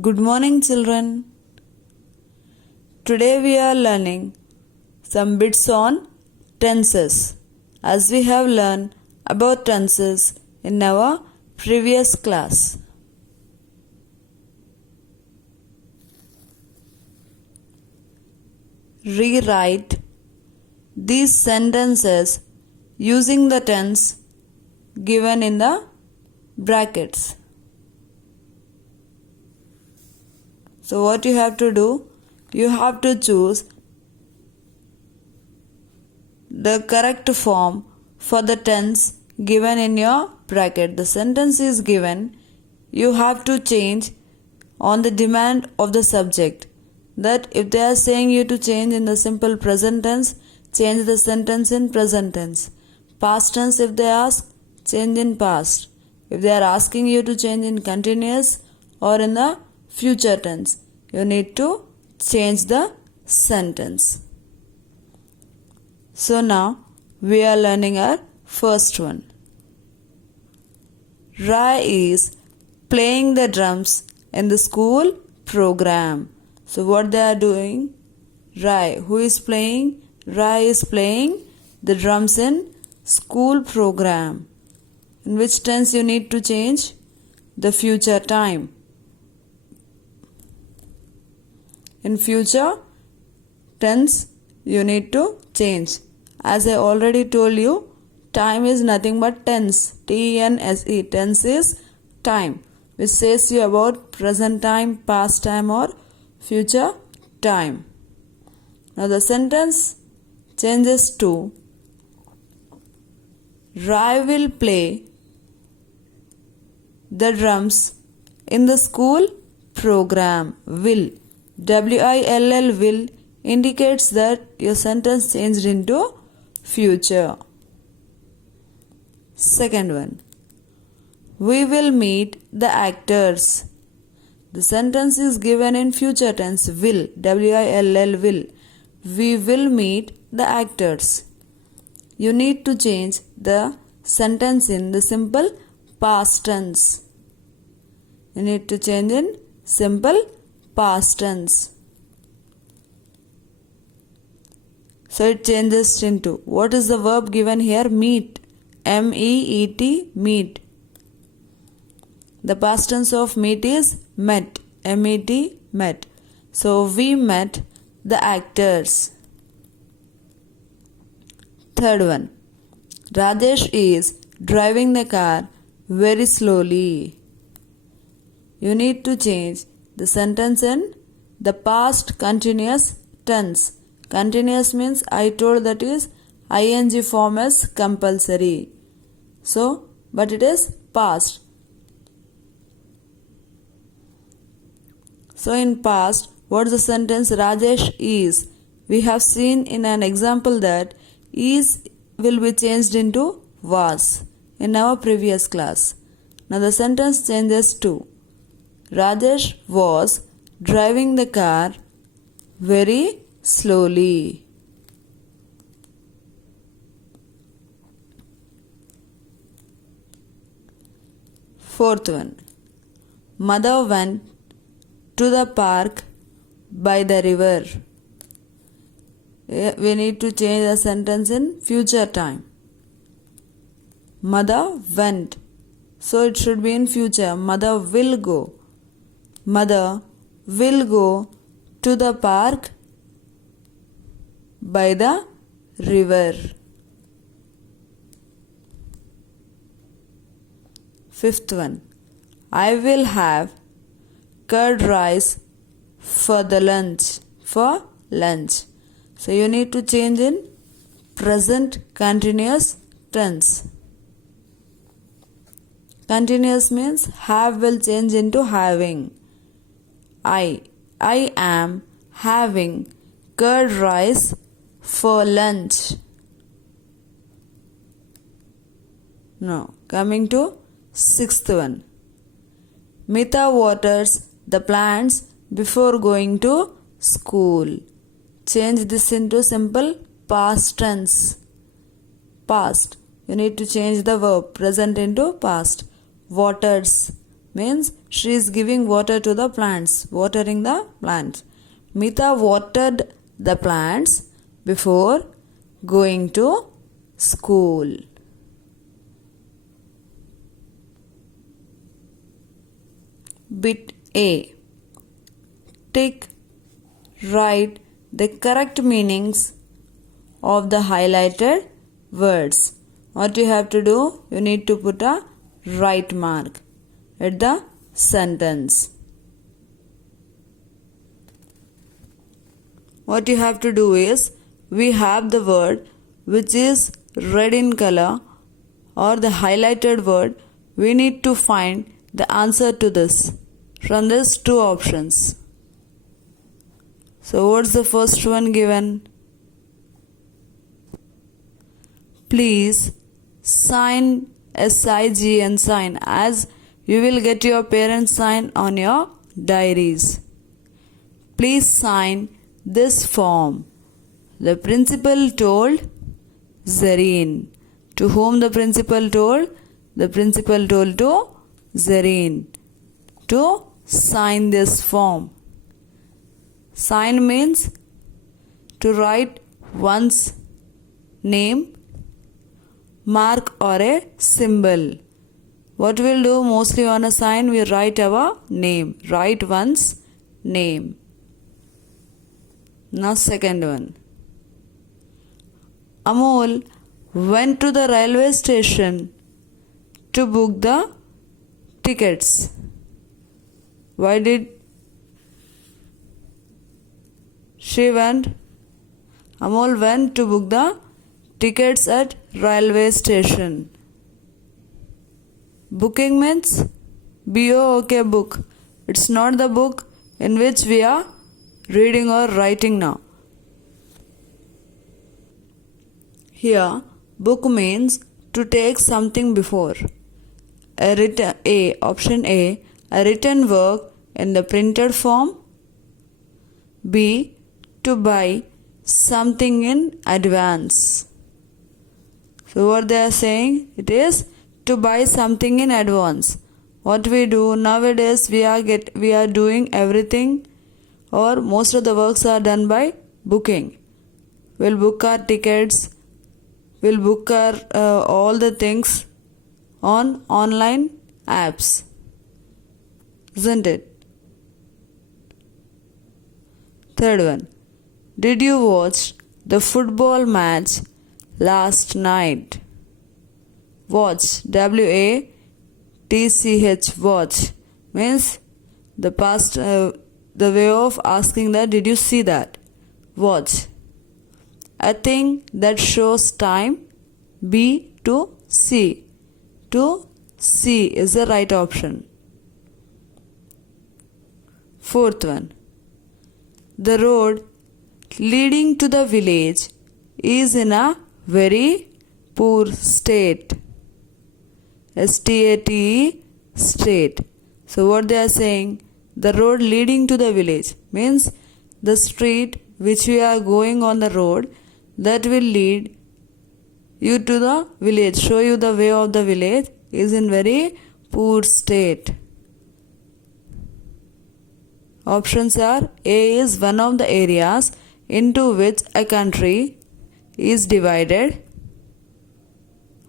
Good morning, children. Today we are learning some bits on tenses, as we have learned about tenses in our previous class. Rewrite these sentences using the tense given in the brackets. So what you have to do, you have to choose the correct form for the tense given in your bracket. The sentence is given, you have to change on the demand of the subject. That if they are saying you to change in the simple present tense, change the sentence in present tense. Past tense if they ask, change in past. If they are asking you to change in continuous or in the future tense, you need to change the sentence. So now we are learning our first one. Rai is playing the drums in the school program. So what they are doing? Rai. Who is playing? Rai is playing the drums in school program. In which tense you need to change? The future time. In future tense you need to change. As I already told you, time is nothing but tense. T-E-N-S-E. Tense is time, which says you about present time, past time or future time. Now the sentence changes to Rai will play the drums in the school program. Will. W-I-L-L will indicates that your sentence changed into future. Second one. We will meet the actors. The sentence is given in future tense. Will. W-I-L-L will. We will meet the actors. You need to change the sentence in the simple past tense. You need to change in simple past tense. So it changes into, what is the verb given here? Meet. M-E-E-T, meet. The past tense of meet is met. M-E-T, met. So we met the actors. Third one. Rajesh is driving the car very slowly. You need to change the sentence in the past continuous tense. Continuous means I told that is ing form is compulsory. So, but it is past. So in past, what is the sentence? Rajesh is. We have seen in an example that is will be changed into was in our previous class. Now the sentence changes to Rajesh was driving the car very slowly. Fourth one. Mother went to the park by the river. We need to change the sentence in future time. Mother went. So it should be in future. Mother will go. Mother will go to the park by the river. Fifth one. I will have curd rice for the lunch. For lunch. So you need to change in present continuous tense. Continuous means have will change into having. I am having curd rice for lunch. Now coming to sixth one. Mita waters the plants before going to school. Change this into simple past tense. Past. You need to change the verb present into past. Waters means she is giving water to the plants, watering the plants. Mita watered the plants before going to school. Bit A. Tick, write the correct meanings of the highlighted words. What you have to do? You need to put a right mark at the sentence. What you have to do is, we have the word which is red in color or the highlighted word. We need to find the answer to this from these two options. So what's the first one given? Please sign SIGN sign, as you will get your parents' sign on your diaries. Please sign this form. The principal told Zareen. To whom the principal told? The principal told to Zareen to sign this form. Sign means to write one's name, mark or a symbol. What we'll do mostly on a sign, we write our name. Write one's name. Now second one. Amol went to the railway station to book the tickets. Why did she went? Amol went to book the tickets at railway station. Booking means B-O-O-K, book. It's not the book in which we are reading or writing now. Here, book means to take something before. Option A, a written work in the printed form. B, to buy something in advance. So what they are saying, it is to buy something in advance. What we do nowadays, we are doing everything, or most of the works are done by booking. We'll book our tickets, we'll book our all the things on online apps, isn't it? Third one. Did you watch the football match last night? Watch, W-A-T-C-H, watch, means the past, the way of asking that, did you see that? Watch. A thing that shows time. B, to see. To see is the right option. Fourth one. The road leading to the village is in a very poor state. S-T-A-T-E, state. So what they are saying, the road leading to the village means the street which we are going on the road, that will lead you to the village, show you the way of the village, is in very poor state. Options are, A is one of the areas into which a country is divided,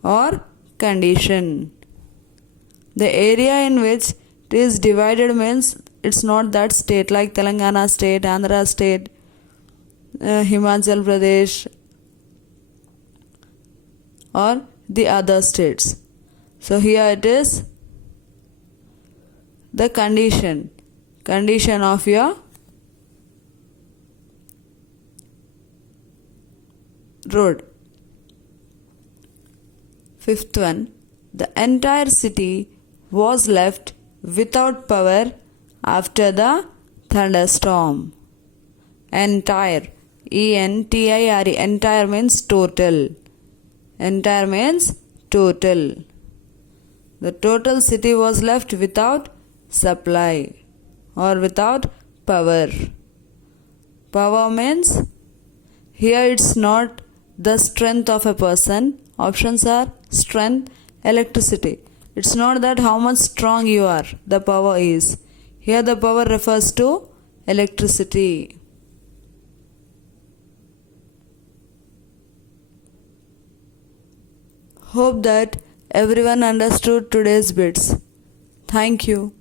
or condition. The area in which it is divided means it's not that state, like Telangana state, Andhra state, Himachal Pradesh, or the other states. So here it is the condition of your road. Fifth one. The entire city was left without power after the thunderstorm. Entire, E-N-T-I-R-E, entire means total. Entire means total. The total city was left without supply or without power. Power means here it's not the strength of a person. Options are strength, electricity. It's not that how much strong you are, the power is. Here the power refers to electricity. Hope that everyone understood today's bits. Thank you.